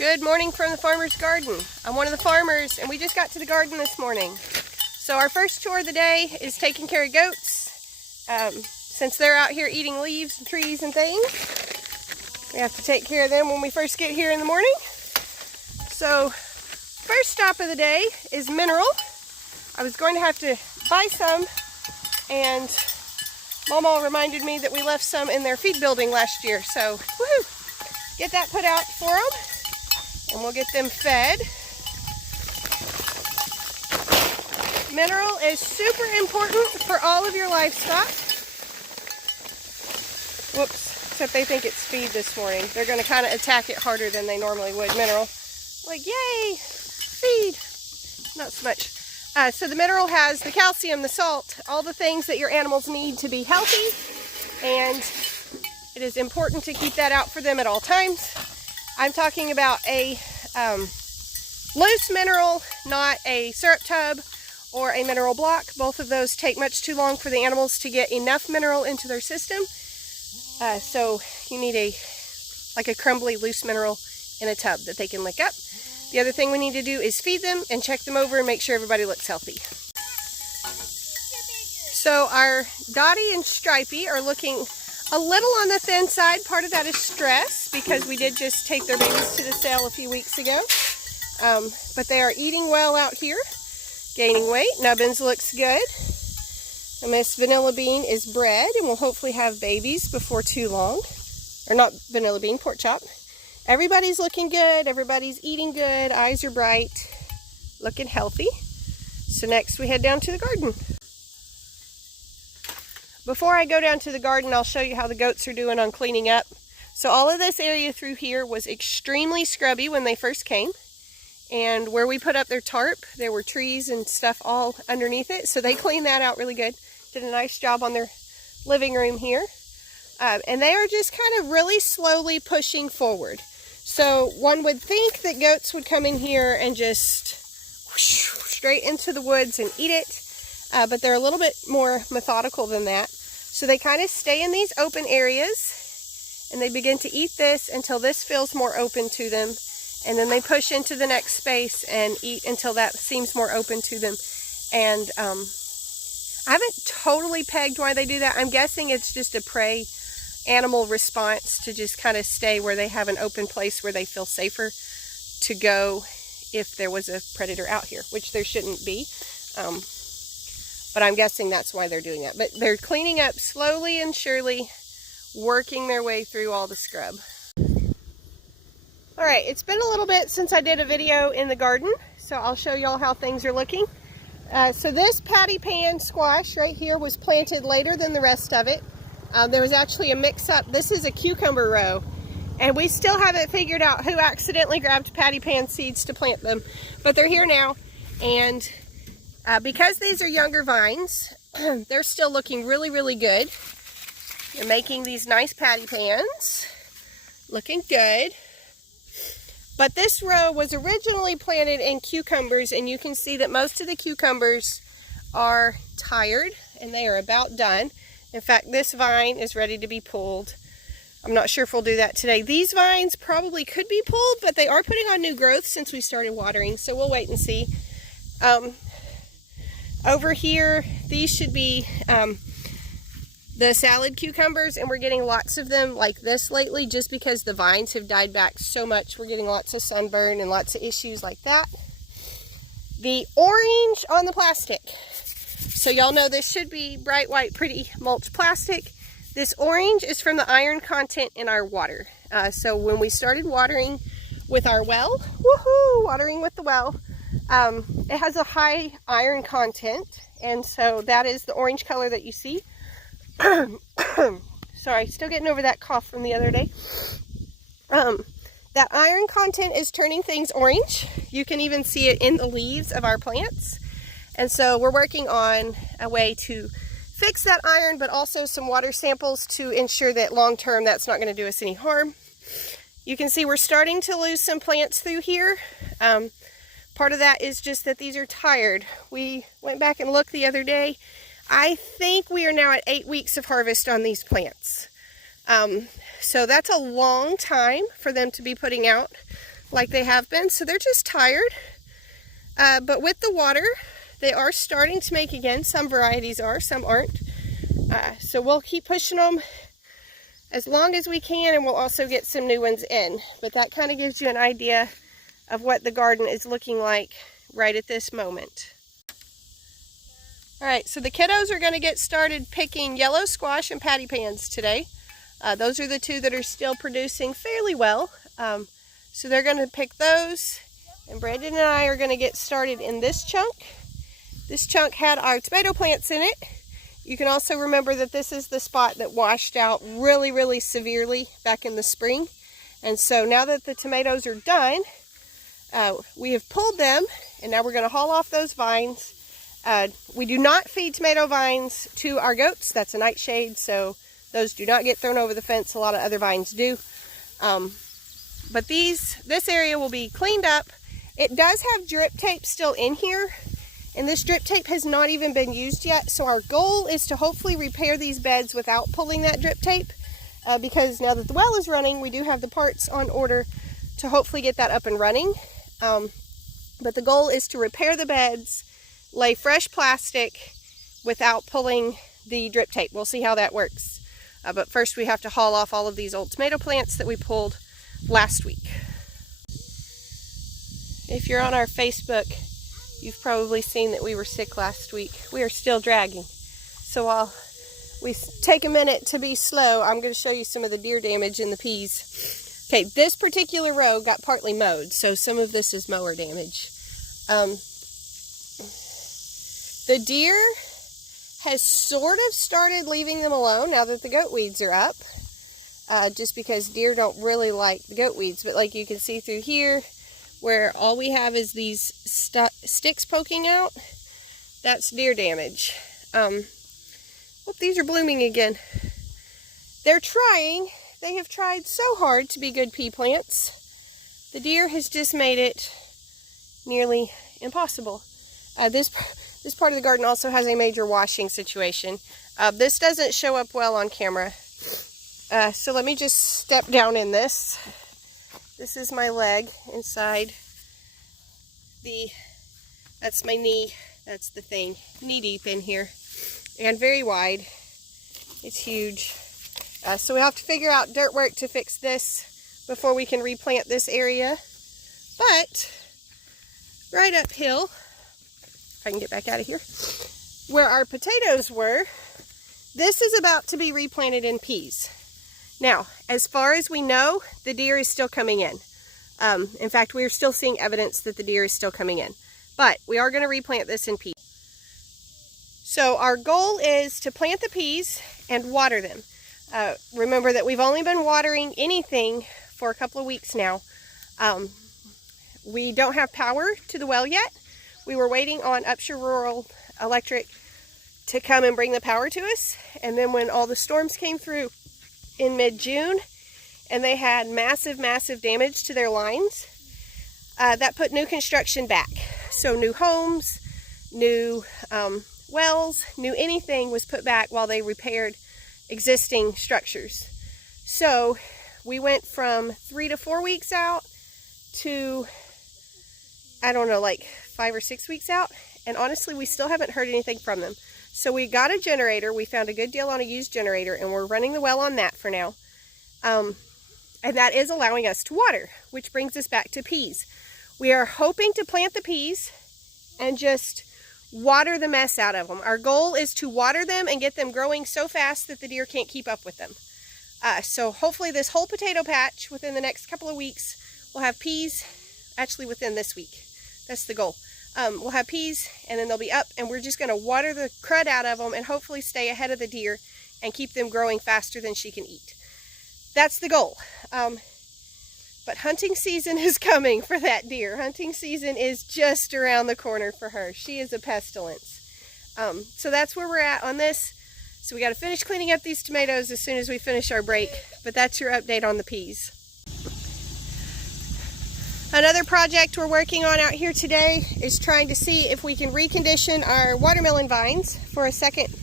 Good morning from the farmer's garden. I'm one of the farmers and we just got to the garden this morning. So our first chore of the day is taking care of goats. Since they're out here eating leaves and trees and things, we have to take care of them when we first get here in the morning. So first stop of the day is mineral. I was going to have to buy some, and Mama reminded me that we left some in their feed building last year. So woohoo! Get that put out for them. And we'll get them fed. Mineral is super important for all of your livestock. Whoops, except they think it's feed this morning. They're going to kind of attack it harder than they normally would. Mineral, like yay, feed. Not so much. So the mineral has the calcium, the salt, all the things that your animals need to be healthy. And it is important to keep that out for them at all times. I'm talking about a loose mineral, not a syrup tub or a mineral block. Both of those take much too long for the animals to get enough mineral into their system. So you need like a crumbly loose mineral in a tub that they can lick up. The other thing we need to do is feed them and check them over and make sure everybody looks healthy. So our Dottie and Stripey are looking a little on the thin side. Part of that is stress because we did just take their babies to the sale a few weeks ago. But they are eating well out here, gaining weight. Nubbins looks good. And Miss Vanilla Bean is bred and will hopefully have babies before too long. Or not Vanilla Bean, Pork Chop. Everybody's looking good. Everybody's eating good. Eyes are bright. Looking healthy. So next we head down to the garden. Before I go down to the garden, I'll show you how the goats are doing on cleaning up. So all of this area through here was extremely scrubby when they first came. And where we put up their tarp, there were trees and stuff all underneath it. So they cleaned that out really good. Did a nice job on their living room here. And they are just kind of really slowly pushing forward. So one would think that goats would come in here and just whoosh, straight into the woods and eat it. But they're a little bit more methodical than that. So they kind of stay in these open areas and they begin to eat this until this feels more open to them. And then they push into the next space and eat until that seems more open to them. And I haven't totally pegged why they do that. I'm guessing it's just a prey animal response to just kind of stay where they have an open place where they feel safer to go if there was a predator out here, which there shouldn't be. But I'm guessing that's why they're doing that. But they're cleaning up slowly and surely, working their way through all the scrub. All right, it's been a little bit since I did a video in the garden, so I'll show y'all how things are looking. So this patty pan squash right here was planted later than the rest of it. There was actually a mix-up. This is a cucumber row, and we still haven't figured out who accidentally grabbed patty pan seeds to plant them, but they're here now. And because these are younger vines, they're still looking really, really good. They're making these nice patty pans. Looking good. But this row was originally planted in cucumbers, and you can see that most of the cucumbers are tired, and they are about done. In fact, this vine is ready to be pulled. I'm not sure if we'll do that today. These vines probably could be pulled, but they are putting on new growth since we started watering, so we'll wait and see. Over here, these should be the salad cucumbers, and we're getting lots of them like this lately just because the vines have died back so much. We're getting lots of sunburn and lots of issues like that. The orange on the plastic. So y'all know this should be bright white pretty mulch plastic. This orange is from the iron content in our water. So when we started watering with our well, woohoo, watering with the well, it has a high iron content, and so that is the orange color that you see. Sorry, still getting over that cough from the other day. That iron content is turning things orange. You can even see it in the leaves of our plants. And so we're working on a way to fix that iron, but also some water samples to ensure that long term that's not going to do us any harm. You can see we're starting to lose some plants through here. Part of that is just that these are tired. We went back and looked the other day. I think we are now at 8 weeks of harvest on these plants. So that's a long time for them to be putting out like they have been, so they're just tired. But with the water, they are starting to make again. Some varieties are, some aren't. So we'll keep pushing them as long as we can, and we'll also get some new ones in. But that kind of gives you an idea of what the garden is looking like right at this moment. All right, so the kiddos are going to get started picking yellow squash and patty pans today. Those are the two that are still producing fairly well. So they're going to pick those, and Brandon and I are going to get started in this chunk. This chunk had our tomato plants in it. You can also remember that this is the spot that washed out really, really severely back in the spring. And so now that the tomatoes are done, we have pulled them, and now we're going to haul off those vines. We do not feed tomato vines to our goats. That's a nightshade, so those do not get thrown over the fence. A lot of other vines do. But this area will be cleaned up. It does have drip tape still in here, and this drip tape has not even been used yet. So our goal is to hopefully repair these beds without pulling that drip tape, because now that the well is running, we do have the parts on order to hopefully get that up and running. But the goal is to repair the beds, lay fresh plastic without pulling the drip tape. We'll see how that works. But first we have to haul off all of these old tomato plants that we pulled last week. If you're on our Facebook, you've probably seen that we were sick last week. We are still dragging. So while we take a minute to be slow, I'm going to show you some of the deer damage in the peas. Okay, this particular row got partly mowed, so some of this is mower damage. The deer has sort of started leaving them alone now that the goat weeds are up, just because deer don't really like the goat weeds. But like you can see through here, where all we have is these sticks poking out, that's deer damage. These are blooming again. They're trying. They have tried so hard to be good pea plants. The deer has just made it nearly impossible. This part of the garden also has a major washing situation. This doesn't show up well on camera. So let me just step down in this. This is my leg inside that's my knee. That's the thing. Knee deep in here. And very wide. It's huge. So we have to figure out dirt work to fix this before we can replant this area. But right uphill, if I can get back out of here, where our potatoes were, this is about to be replanted in peas. Now, as far as we know, the deer is still coming in. In fact, we're still seeing evidence that the deer is still coming in. But we are going to replant this in peas. So our goal is to plant the peas and water them. Remember that we've only been watering anything for a couple of weeks now. We don't have power to the well yet. We were waiting on Upshur Rural Electric to come and bring the power to us. And then when all the storms came through in mid-June, and they had massive, massive damage to their lines, that put new construction back. So new homes, new wells, new anything was put back while they repaired existing structures. So we went from 3 to 4 weeks out to, I don't know, like 5 or 6 weeks out. And honestly, we still haven't heard anything from them. So we got a generator. We found a good deal on a used generator, and we're running the well on that for now. And that is allowing us to water, which brings us back to peas. We are hoping to plant the peas and just water the mess out of them. Our goal is to water them and get them growing so fast that the deer can't keep up with them. So hopefully this whole potato patch within the next couple of weeks will have peas, actually within this week. That's the goal. We'll have peas, and then they'll be up, and we're just going to water the crud out of them and hopefully stay ahead of the deer and keep them growing faster than she can eat. That's the goal. But hunting season is coming for that deer. Hunting season is just around the corner for her. She is a pestilence. So that's where we're at on this. So we got to finish cleaning up these tomatoes as soon as we finish our break. But that's your update on the peas. Another project we're working on out here today is trying to see if we can recondition our watermelon vines for a second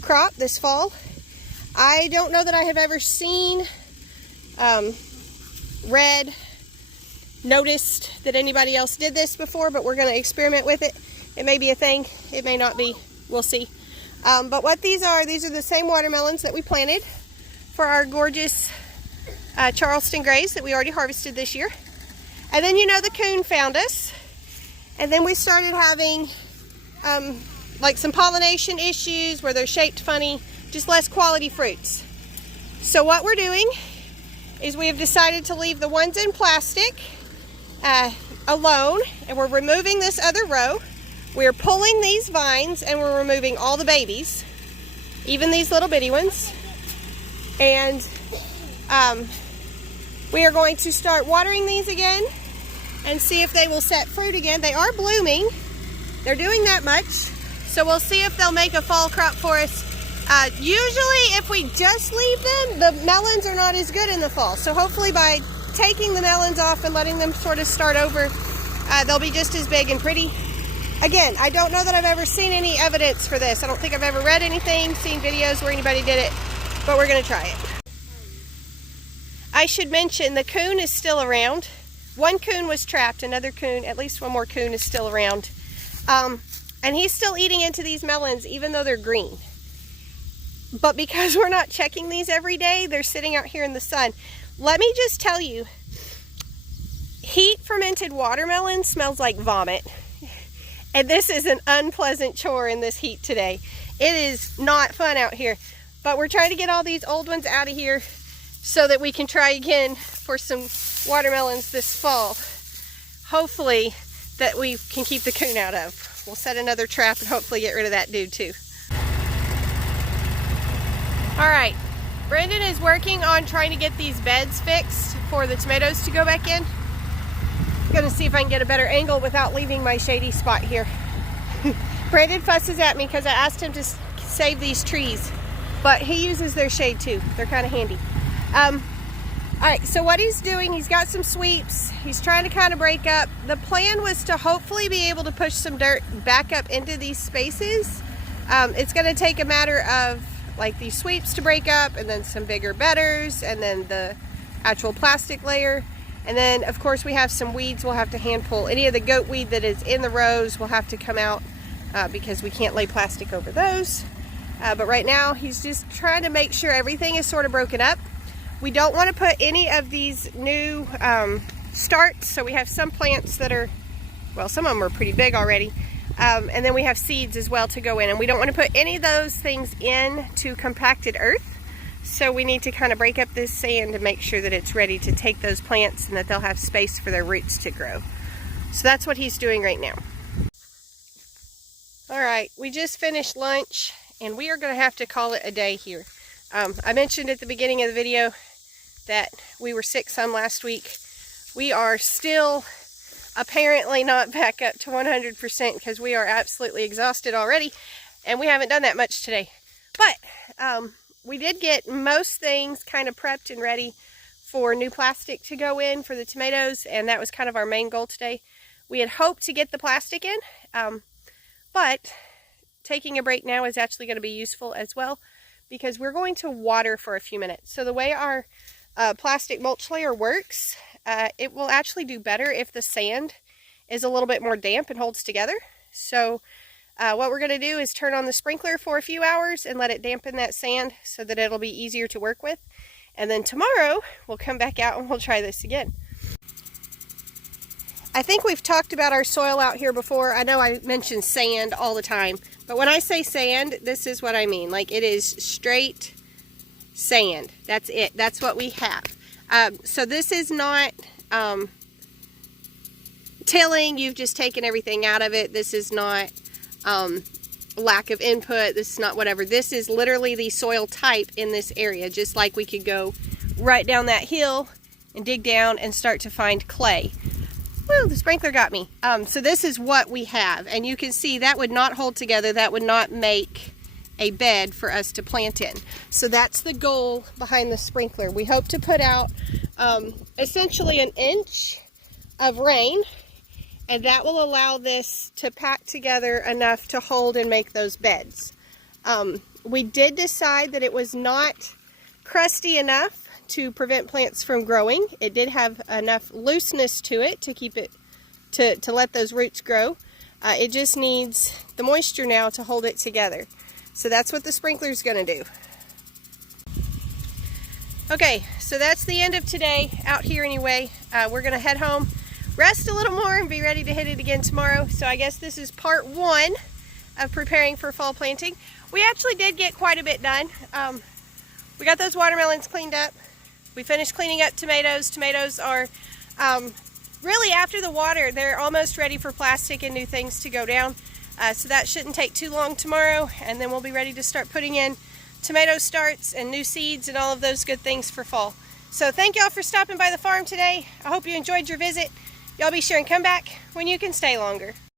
crop this fall. I don't know that I have ever seen red noticed that anybody else did this before, but we're going to experiment with it. It may be a thing, it may not be, we'll see. But what these are the same watermelons that we planted for our gorgeous Charleston Grays that we already harvested this year. And then, you know, the coon found us, and then we started having like some pollination issues where they're shaped funny, just less quality fruits. So what we're doing is we have decided to leave the ones in plastic alone, and we're removing this other row. We're pulling these vines and we're removing all the babies, even these little bitty ones. And we are going to start watering these again and see if they will set fruit again. They are blooming. They're doing that much. So we'll see if they'll make a fall crop for us. Usually if we just leave them, the melons are not as good in the fall. So hopefully by taking the melons off and letting them sort of start over, they'll be just as big and pretty. Again, I don't know that I've ever seen any evidence for this. I don't think I've ever read anything, seen videos where anybody did it, but we're gonna try it. I should mention the coon is still around. One coon was trapped, another coon, at least one more coon is still around. And he's still eating into these melons even though they're green. But because we're not checking these every day, they're sitting out here in the sun. Let me just tell you, heat fermented watermelon smells like vomit. And this is an unpleasant chore in this heat today. It is not fun out here. But we're trying to get all these old ones out of here so that we can try again for some watermelons this fall. Hopefully that we can keep the coon out of. We'll set another trap and hopefully get rid of that dude too. All right, Brendan is working on trying to get these beds fixed for the tomatoes to go back in. I'm gonna see if I can get a better angle without leaving my shady spot here. Brandon fusses at me because I asked him to save these trees, but he uses their shade too. They're kind of handy. All right, so what he's doing, he's got some sweeps. He's trying to kind of break up. The plan was to hopefully be able to push some dirt back up into these spaces. It's gonna take a matter of like these sweeps to break up, and then some bigger bedders, and then the actual plastic layer. And then of course we have some weeds we'll have to hand pull. Any of the goat weed that is in the rows will have to come out because we can't lay plastic over those. But right now he's just trying to make sure everything is sort of broken up. We don't want to put any of these new starts, so we have some plants that are, well, some of them are pretty big already. And then we have seeds as well to go in, and we don't want to put any of those things into compacted earth. So we need to kind of break up this sand to make sure that it's ready to take those plants and that they'll have space for their roots to grow. So that's what he's doing right now. All right, we just finished lunch and we are going to have to call it a day here. I mentioned at the beginning of the video that we were sick some last week. We are still apparently not back up to 100% because we are absolutely exhausted already, and we haven't done that much today. But we did get most things kind of prepped and ready for new plastic to go in for the tomatoes, and that was kind of our main goal today. We had hoped to get the plastic in, but taking a break now is actually going to be useful as well because we're going to water for a few minutes. So the way our plastic mulch layer works, it will actually do better if the sand is a little bit more damp and holds together. So what we're going to do is turn on the sprinkler for a few hours and let it dampen that sand so that it'll be easier to work with. And then tomorrow we'll come back out and we'll try this again. I think we've talked about our soil out here before. I know I mention sand all the time, but when I say sand, this is what I mean. Like, it is straight sand. That's it. That's what we have. So this is not tilling. You've just taken everything out of it. This is not lack of input. This is not whatever. This is literally the soil type in this area. Just like we could go right down that hill and dig down and start to find clay. Woo, the sprinkler got me. So this is what we have. And you can see that would not hold together. That would not make a bed for us to plant in. So that's the goal behind the sprinkler. We hope to put out essentially an inch of rain, and that will allow this to pack together enough to hold and make those beds. We did decide that it was not crusty enough to prevent plants from growing. It did have enough looseness to it to keep it, to let those roots grow. It just needs the moisture now to hold it together. So that's what the sprinkler is going to do. Okay, so that's the end of today out here anyway. We're going to head home, rest a little more, and be ready to hit it again tomorrow. So I guess this is part 1 of preparing for fall planting. We actually did get quite a bit done. We got those watermelons cleaned up. We finished cleaning up tomatoes. Tomatoes are really, after the water, they're almost ready for plastic and new things to go down. So that shouldn't take too long tomorrow, and then we'll be ready to start putting in tomato starts and new seeds and all of those good things for fall. So thank y'all for stopping by the farm today. I hope you enjoyed your visit. Y'all be sure and come back when you can stay longer.